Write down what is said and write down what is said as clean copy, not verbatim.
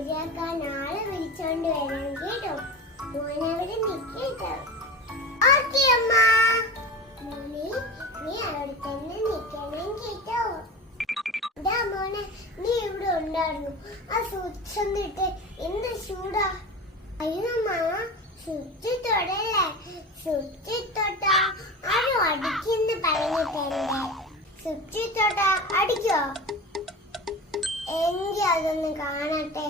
ശരിയാക്കാൻ ആളെ വിളിച്ചോണ്ട് വരാൻ കേട്ടോ. മോനവിടെ നിൽക്കട്ടോ. ഓക്കേ അമ്മ. മോനെ നീ അവിടെ തന്നെ നിൽക്കണം കേട്ടോ. ഇതാ മോനെ, നീ ഇവിടെ ഉണ്ടായിരുന്നു. ആ സ്വിച്ച് ഒന്നിട്ട് എന്ത് ചൂടാ. അയ്യോ അമ്മ, സ്വിച്ച് തൊടല്ലേ. സ്വിച്ച് തൊട്ടാ ആരും അടിക്കുന്നു പറഞ്ഞിട്ടുണ്ട്. സ്വിച്ച് തൊട്ടാ അടിക്കോ? എങ്കിൽ അതൊന്ന് കാണട്ടെ.